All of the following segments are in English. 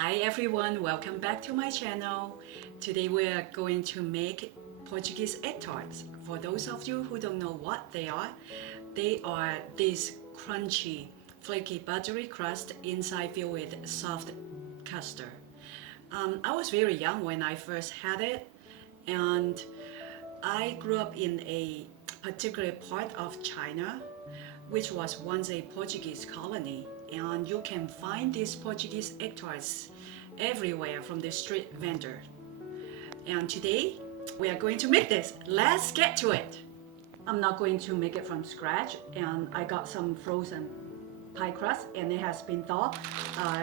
Hi everyone, welcome back to my channel. Today we are going to make Portuguese egg tarts. For those of you who don't know what they are this crunchy, flaky, buttery crust inside filled with soft custard. I was very young when I first had it, and I grew up in a particular part of China, which was once a Portuguese colony. And you can find these Portuguese egg tarts everywhere from the street vendor. And today we are going to make this. Let's get to it. I'm not going to make it from scratch, and I got some frozen pie crust and it has been thawed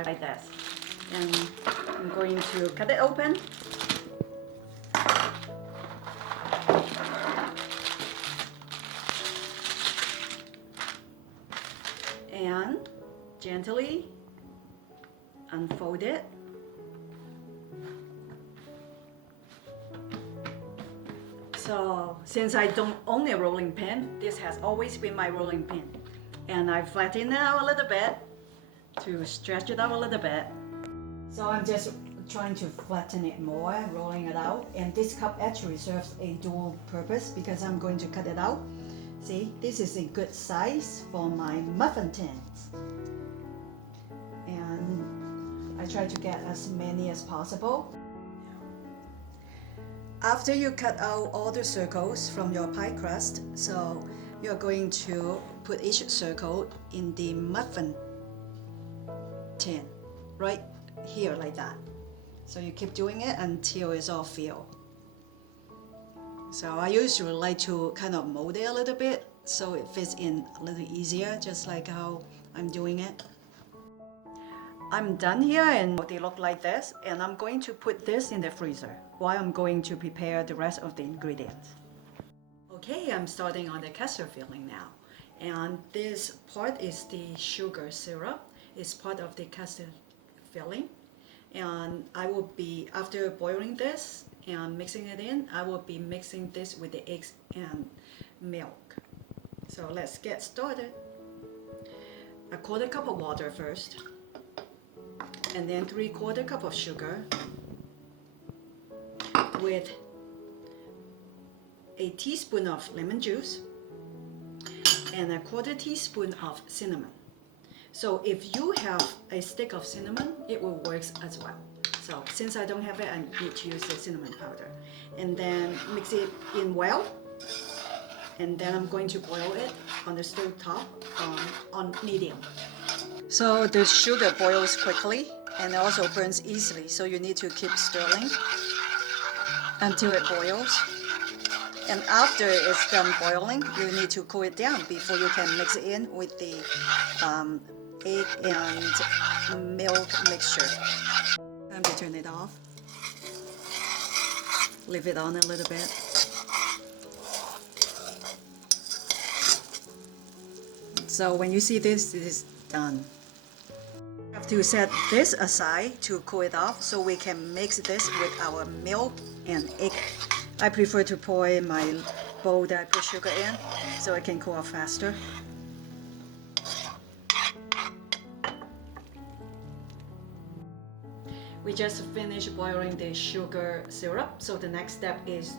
like this. And I'm going to cut it open. And gently unfold it. So since I don't own a rolling pin, this has always been my rolling pin. And I flatten it out a little bit to stretch it out a little bit. So I'm just trying to flatten it more, rolling it out. And this cup actually serves a dual purpose because I'm going to cut it out. See, this is a good size for my muffin tins. And I try to get as many as possible. After you cut out all the circles from your pie crust, so you're going to put each circle in the muffin tin, right here like that. So you keep doing it until it's all filled. So I usually like to kind of mold it a little bit so it fits in a little easier, just like how I'm doing it. I'm done here and they look like this, and I'm going to put this in the freezer while I'm going to prepare the rest of the ingredients. Okay, I'm starting on the custard filling now. And this part is the sugar syrup. It's part of the custard filling. And I will be, after boiling this and mixing it in, I will be mixing this with the eggs and milk. So let's get started. A quarter cup of water first, and then 3/4 cup of sugar with a teaspoon of lemon juice and a 1/4 teaspoon of cinnamon. So if you have a stick of cinnamon, it will work as well. So since I don't have it, I need to use the cinnamon powder. And then mix it in well. And then I'm going to boil it on the stove top on medium. So the sugar boils quickly and it also burns easily, so you need to keep stirring until it boils. And after it's done boiling, you need to cool it down before you can mix it in with the egg and milk mixture. Time to turn it off. Leave it on a little bit. So when you see this, it is done. We have to set this aside to cool it off so we can mix this with our milk and egg. I prefer to pour in my bowl that I put sugar in so it can cool off faster. We just finished boiling the sugar syrup, so the next step is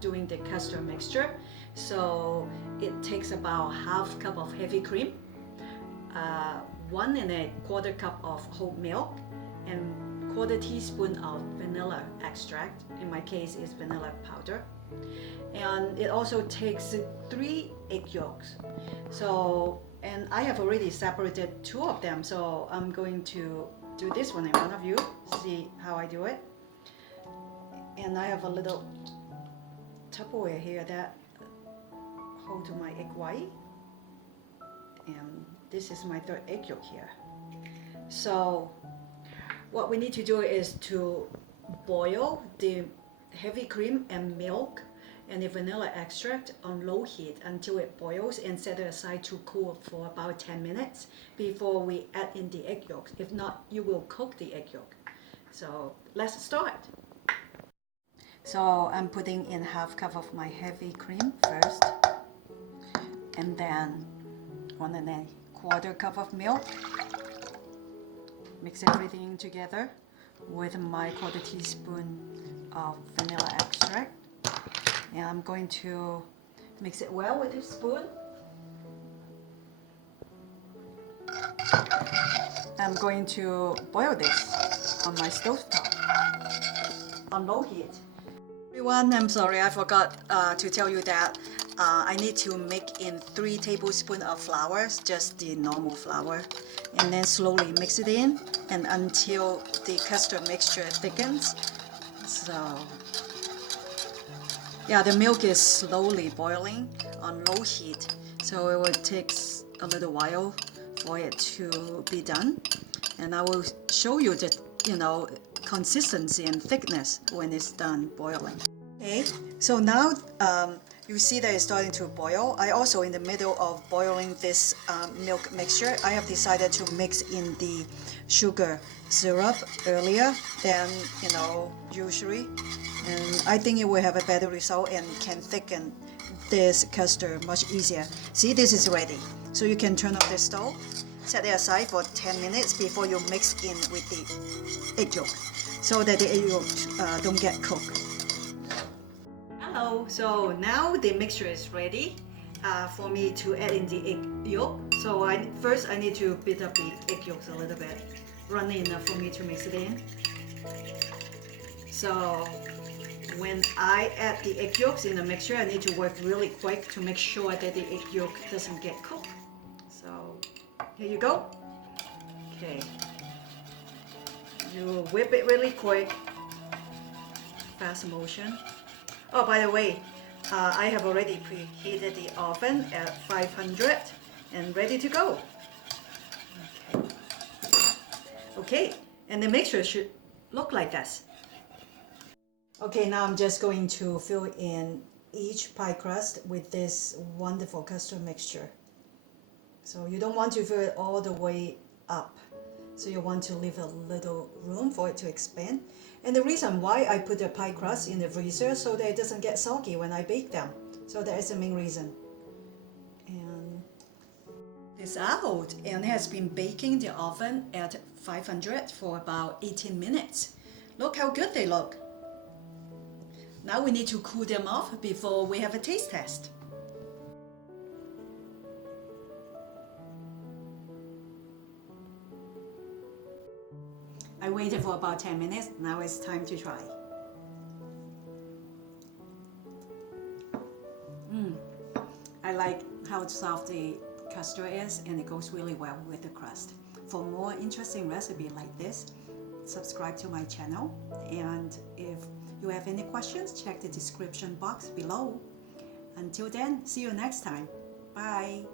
doing the custard mixture. So it takes about 1/2 cup of heavy cream, 1 1/4 cup of whole milk, and 1/4 teaspoon of vanilla extract. In my case, it's vanilla powder. And it also takes 3 egg yolks. So, and I have already separated 2 of them, so I'm going to do this one in front of you, see how I do it. And I have a little Tupperware here that hold to my egg white, and this is my 3rd egg yolk here. So what we need to do is to boil the heavy cream and milk and the vanilla extract on low heat until it boils, and set it aside to cool for about 10 minutes before we add in the egg yolks. If not, you will cook the egg yolk. So let's start. So I'm putting in 1/2 cup of my heavy cream first, and then 1 1/4 cup of milk, mix everything together with my 1/4 teaspoon of vanilla extract. And I'm going to mix it well with a spoon. I'm going to boil this on my stove top on low heat. Everyone, I'm sorry, I forgot to tell you that I need to make in 3 tablespoons of flour, just the normal flour, and then slowly mix it in and until the custard mixture thickens. So yeah, the milk is slowly boiling on low heat, so it will take a little while for it to be done, and I will show you the consistency and thickness when it's done boiling. Okay, so now you see that it's starting to boil. I also, in the middle of boiling this milk mixture, I have decided to mix in the sugar syrup earlier than usually, and I think it will have a better result and can thicken this custard much easier. See, this is ready, so you can turn off the stove, set it aside for 10 minutes before you mix in with the egg yolk, so that the egg yolks don't get cooked. Hello, so now the mixture is ready for me to add in the egg yolk. So first I need to beat up the egg yolks a little bit, runny enough for me to mix it in. So when I add the egg yolks in the mixture, I need to work really quick to make sure that the egg yolk doesn't get cooked. So here you go. Okay, you whip it really quick, fast motion. Oh, by the way, I have already preheated the oven at 500 and ready to go. Okay, and the mixture should look like this. Okay, now I'm just going to fill in each pie crust with this wonderful custard mixture. So you don't want to fill it all the way up. So you want to leave a little room for it to expand. And the reason why I put the pie crust in the freezer so that it doesn't get soggy when I bake them. So that is the main reason. And it's out, and it has been baking in the oven at 500 for about 18 minutes. Look how good they look. Now we need to cool them off before we have a taste test. I waited for about 10 minutes, now it's time to try. I like how soft the custard is, and it goes really well with the crust. For more interesting recipes like this, subscribe to my channel, and if you have any questions, check the description box below. Until then, see you next time. Bye!